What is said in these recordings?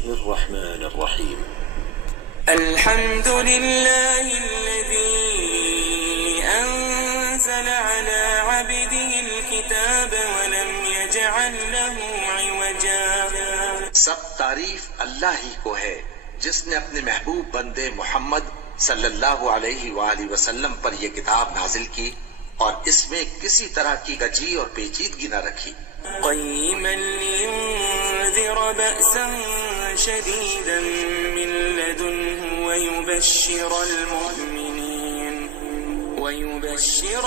الله الرحمن الرحيم الحمد لله الذي أنزل على عبده الكتاب ولم يجعل له عوجا. سب تعریف اللہ ہی کو ہے جس نے اپنے محبوب بندے محمد صلی اللہ علیہ وآلہ وسلم پر یہ کتاب نازل کی اور اس میں کسی طرح کی گجی اور پیچیدگی نہ رکھی. قيما لينذر بأسا شديدا من لدنه ويبشر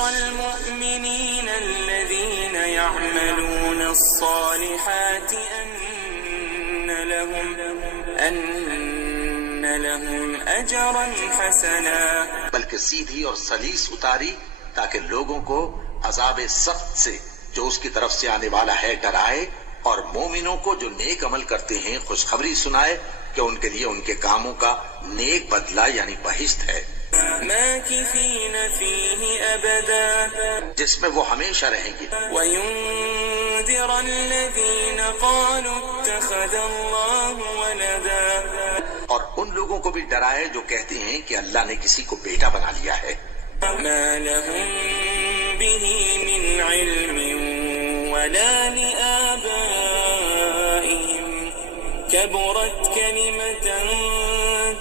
المؤمنين الذين يعملون الصالحات أن لهم أجرا حسنا. بلکہ سیدھی اور سلیس اتاری تاکہ لوگوں کو عذاب سخت سے جو اس کی طرف سے آنے والا ہے ڈرائے، اور مومنوں کو جو نیک عمل کرتے ہیں خوشخبری سنائے کہ ان کے لیے ان کے کاموں کا نیک بدلہ یعنی بہشت ہے ماكثين فيه أبدا جس میں وہ ہمیشہ رہیں گے. وينذر الذين قالوا اتخذ الله ولدا. اور ان لوگوں کو بھی ڈرائے جو کہتے ہیں کہ اللہ نے کسی کو بیٹا بنا لیا ہے. ما لهم به من علم ولا لآبائهم كبرت كلمة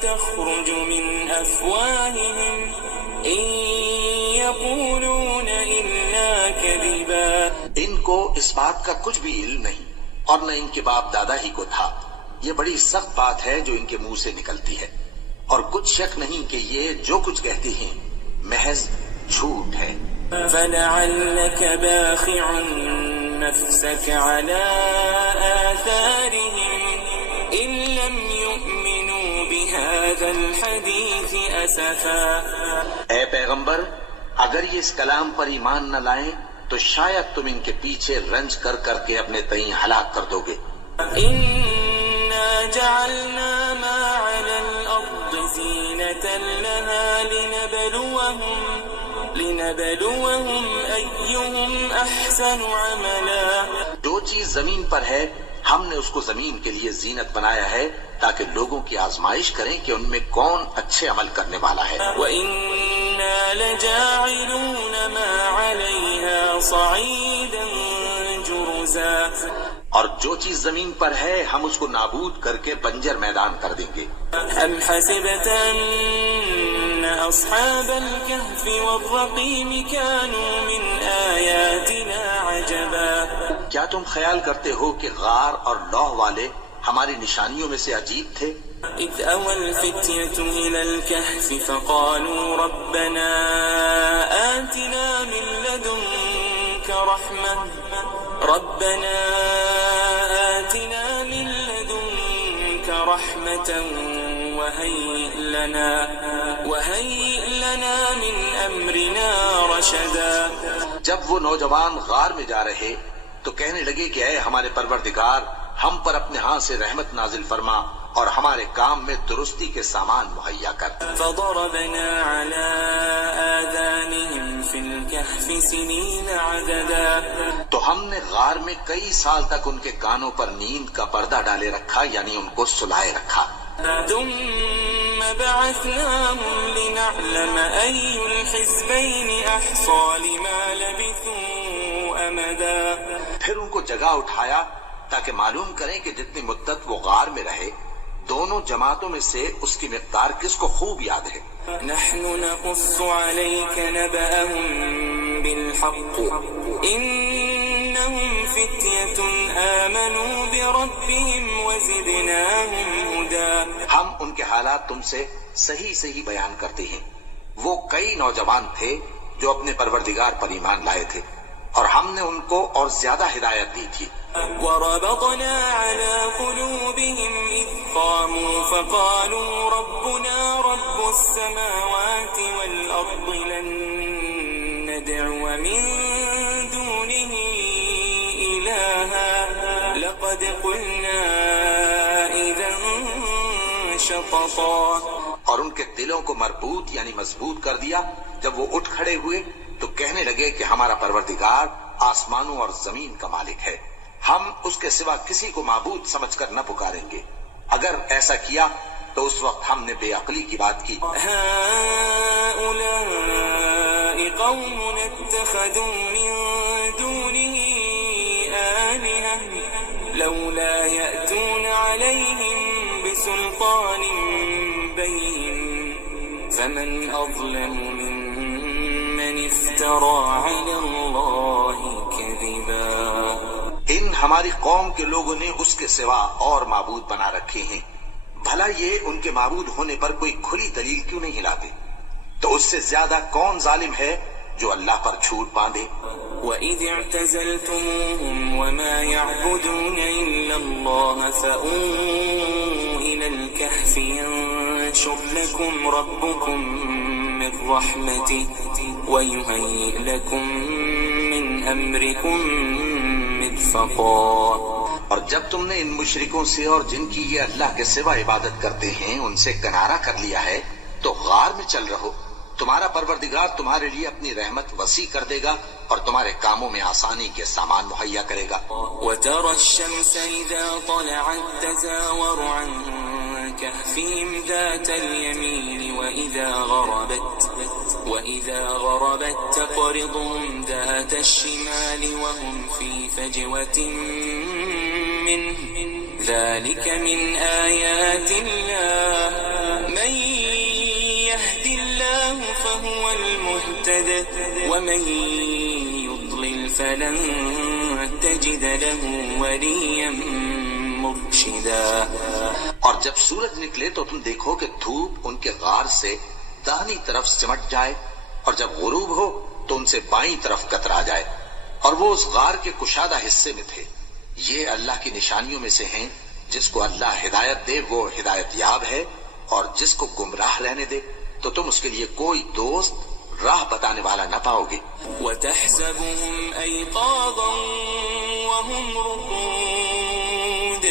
تخرج من أفواههم إن يقولون إلا كذبا. ان کو اس بات کا کچھ بھی علم نہیں اور نہ ان کے باپ دادا ہی کو تھا. یہ بڑی سخت بات ہے جو ان کے منہ سے نکلتی ہے، اور کچھ شک نہیں کہ یہ جو کچھ کہتے ہیں محض جھوٹ ہے. فلعلك باخع نفسك على آثارهم إن لم يؤمنوا بهذا الحديث أسفا. اے پیغمبر، اگر یہ اس کلام پر ایمان نہ لائیں تو شاید تم ان کے پیچھے رنج کر کر کے اپنے تئیں ہلاک کر دو گے. إنا جعلنا ما على الأرض زينة لها لنبلوهم أيهم أحسن عملا. جو چیز زمین پر ہے ہم نے اس کو زمین کے لیے زینت بنایا ہے تاکہ لوگوں کی آزمائش کریں کہ ان میں کون اچھے عمل کرنے والا ہے. وَإِنَّا لَجَاعِلُونَ مَا عَلَيْهَا صَعِيدًا جُرُزًا. اور جو چیز زمین پر ہے ہم اس کو نابود کر کے بنجر میدان کر دیں گے. أَمْ حَسِبْتَ أَنَّ أَصْحَابَ الْكَهْفِ وَالرَّقِيمِ كَانُوا مِنْ آيَاتِنَا عَجَبًا. کیا تم خیال کرتے ہو کہ غار اور لوح والے ہماری نشانیوں میں سے عجیب تھے؟ إِذْ أَوَى الْفِتْيَةُ إِلَى الْكَهْفِ فَقَالُوا رَبَّنَا آتِنَا مِنْ لَدُنْكَ رَحْمَةً وَهَيِّئْ لَنَا مِنْ أَمْرِنَا رَشَدًا. جب وہ نوجوان غار میں جا رہے تو کہنے لگے کہ اے ہمارے پروردگار، ہم پر اپنے ہاں سے رحمت نازل فرما اور ہمارے کام میں درستی کے سامان مہیا کر. فضربنا على آذانهم في الكهف سنين عددا. تو ہم نے غار میں کئی سال تک ان کے کانوں پر نیند کا پردہ ڈالے رکھا، یعنی ان کو سلائے رکھا. ثم بعثناهم لنعلم أي الحزبين أحصى لما لبثوا أمدا. پھر ان کو جگہ اٹھایا تاکہ معلوم کریں کہ جتنی مدت وہ غار میں رہے دونوں جماعتوں میں سے اس کی مقدار کس کو خوب یاد ہے. نحن نقص عليك نبأهم بالحق إنهم فتية آمنوا بربهم وزدناهم هدى. ہم ان کے حالات تم سے صحیح صحیح بیان کرتے ہیں. وہ کئی نوجوان تھے جو اپنے پروردگار پر ایمان لائے تھے اور ہم نے ان کو اور زیادہ ہدایت دی تھی. وربطنا على قلوبهم إذ قاموا فقالوا ربنا رب السماوات والأرض لن ندعو من دونه إلها لقد قلنا إذا شططا. اور ان کے دلوں کو مربوط یعنی مضبوط کر دیا. جب وہ اٹھ کھڑے ہوئے تو کہنے لگے کہ ہمارا پروردگار آسمانوں اور زمین کا مالک ہے، ہم اس کے سوا کسی کو معبود سمجھ کر نہ پکاریں گے. اگر ایسا کیا تو اس وقت ہم نے بے عقلی کی بات کی. هؤلاء قوم اتخذوا من دونه آلهة لولا يأتون عليهم بسلطان بين فمن أظلم ممن افترى على الله كذبا. ان ہماری قوم کے لوگوں نے اس کے سوا اور معبود بنا رکھے ہیں. بھلا یہ ان کے معبود ہونے پر کوئی کھلی دلیل کیوں نہیں لاتے؟ تو اس سے زیادہ کون ظالم ہے جو اللہ پر جھوٹ باندھے؟ وَإِذِ اعْتَزَلْتُمُوهُمْ وَمَا يَعْبُدُونَ إِلَّا اللَّهَ فَأْوُوا إِلَى الْكَهْفِ يَنشُرْ لَكُمْ رَبُّكُمْ مِنْ رَحْمَتِهِ وَيُهَيِّئْ لَكُمْ مِنْ أَمْرِكُمْ مِرْفَقًا. اور جب تم نے ان مشرکوں سے اور جن کی یہ اللہ کے سوا عبادت کرتے ہیں ان سے کنارہ کر لیا ہے تو غار میں چل رہو. تمہارا پروردگار تمہارے لیے اپنی رحمت وسیع کر دے گا اور تمہارے کاموں میں آسانی کے سامان مہیا کرے گا. وَتَرَى الشَّمْسَ إِذَا طَلَعَتْ تَزَاوَرُ عَنْ كَهْفِهِمْ ذَاتَ الْيَمِينِ وَإِذَا غَرَبَتْ تَقْرِضُهُمْ ذَاتَ الشِّمَالِ وَهُمْ فِي فَجْوَةٍ مِّنْهُ ذَلِكَ مِنْ آيَاتِ اللَّهِ مَنْ يَهْدِ اللَّهُ فَهُوَ الْمُهْتَدِ وَمَنْ يُضْلِلْ فَلَنْ تَجِدَ لَهُ وَلِيًّا مُرْشِدًا. اور جب سورج نکلے تو تم دیکھو کہ دھوپ ان کے غار سے داہنی طرف سمٹ جائے اور جب غروب ہو تو ان سے بائیں طرف کترا جائے اور وہ اس غار کے کشادہ حصے میں تھے. یہ اللہ کی نشانیوں میں سے ہیں. جس کو اللہ ہدایت دے وہ ہدایت یاب ہے اور جس کو گمراہ رہنے دے تو تم اس کے لیے کوئی دوست راہ بتانے والا نہ پاؤ گے. وَتَحْسَبُهُمْ أَيْقَاظًا وَهُمْ رُقُودٌ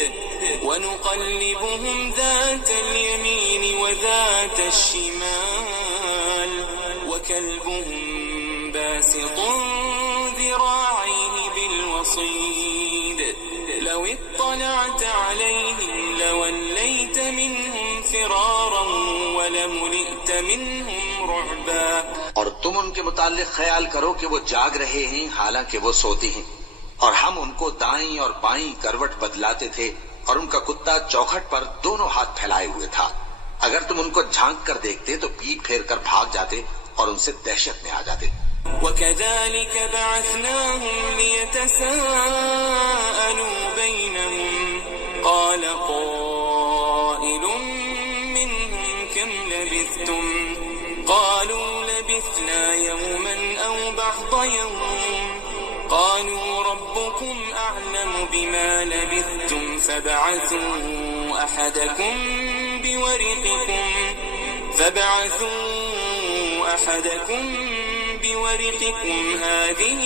وَنُقَلِّبُهُمْ ذَاتَ الْيَمِينِ وَذَاتَ الشِّمَالِ وَكَلْبُهُمْ بَاسِطٌ ذِرَاعَيْهِ بِالْوَصِيدِ لَوِ اطَّلَعْتَ عَلَيْهِمْ لَوَلَّيْتَ مِنْهُمْ فِرَارًا وَلَمُلِئْتَ مِنْهُمْ رُعْبًا. اور تم ان کے متعلق خیال کرو کہ وہ جاگ رہے ہیں حالانکہ وہ سوتے ہیں اور ہم ان کو دائیں اور بائیں کروٹ بدلاتے تھے اور ان کا کتا چوکھٹ پر دونوں ہاتھ پھیلائے ہوئے تھا. اگر تم ان کو جھانک کر دیکھتے تو پیٹ پھیر کر بھاگ جاتے اور ان سے دہشت میں آ جاتے. وَكَذَلِكَ بَعَثْنَاهُمْ لِيَتَسَاءَلُوا بَيْنَهُمْ قَالَ قَائِلٌ مِّنْهُمْ كَمْ لَبِثْتُمْ قَالُوا لَبِثْنَا يَوْمًا أَوْ بَعْضَ يَوْمٍ قَالُوا رَبُّكُمْ أَعْلَمُ بِمَا لَبِثْتُمْ فَابْعَثُوا أَحَدَكُمْ بِوَرِقِكُمْ هَذِهِ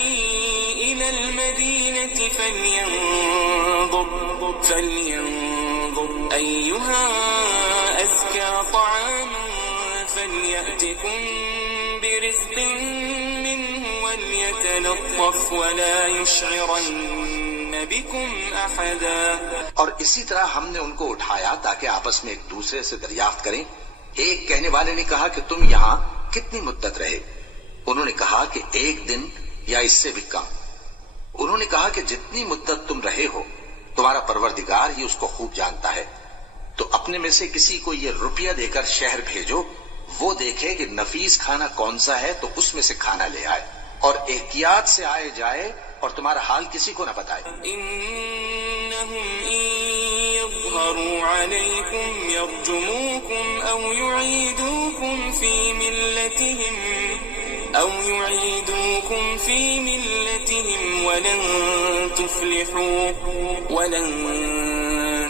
إِلَى الْمَدِينَةِ فَلْيَنظُرْ أَيُّهَا أَزْكَى طَعَامًا فَلْيَأْتِكُمْ بِرِزْقٍ مِّنْهُ وَلْيَتَلَطَّفْ وَلَا يُشْعِرَنَّ بِكُمْ أَحَدًا. اور اسی طرح ہم نے ان کو اٹھایا تاکہ آپس میں ایک دوسرے سے دریافت کریں. ایک کہنے والے نے کہا کہ تم یہاں کتنی مدت رہے؟ انہوں نے کہا کہ 1 دن یا اس سے بھی کم. انہوں نے کہا کہ جتنی مدت تم رہے ہو تمہارا پروردگار ہی اس کو خوب جانتا ہے. تو اپنے میں سے کسی کو یہ روپیہ دے کر شہر بھیجو، وہ دیکھے کہ نفیس کھانا کون سا ہے تو اس میں سے کھانا لے آئے اور احتیاط سے آئے جائے اور تمہارا حال کسی کو نہ بتائے. إنهم إن يظهروا عليكم يرجموكم أو يعيدوكم في ملتهم ولن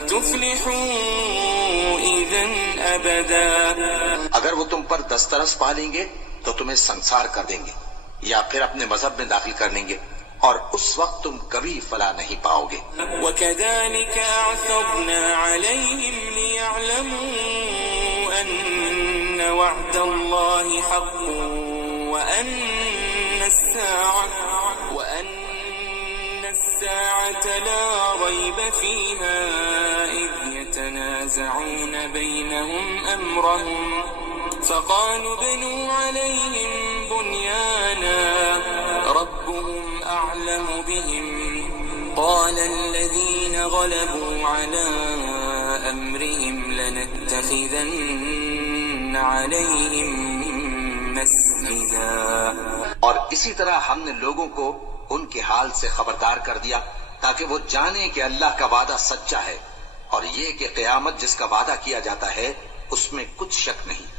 تفلحوا إذا أبدا. اگر وہ تم پر دسترس پا لیں گے تو تمہیں سنسار کر دیں گے یا پھر اپنے مذہب میں داخل کر لیں گے اور اس وقت تم کبھی فلاح نہیں پاؤ گے. وَكَذَلِكَ أَعْثَرْنَا عَلَيْهِمْ لِيَعْلَمُوا أَنَّ وَعْدَ اللَّهِ حَقٌّ وَأَنَّ السَّاعَةَ لَا رَيْبَ فِيهَا إِذْ يتنازعون بينهم أمرهم فقالوا ابنوا عليهم بنيانا ربهم أعلم بهم قال الذين غلبوا على أمرهم لنتخذن عليهم مسجدا. اور اسی طرح ہم نے لوگوں کو ان کے حال سے خبردار کر دیا تاکہ وہ جانیں کہ اللہ کا وعدہ سچا ہے اور یہ کہ قیامت جس کا وعدہ کیا جاتا ہے اس میں کچھ شک نہیں.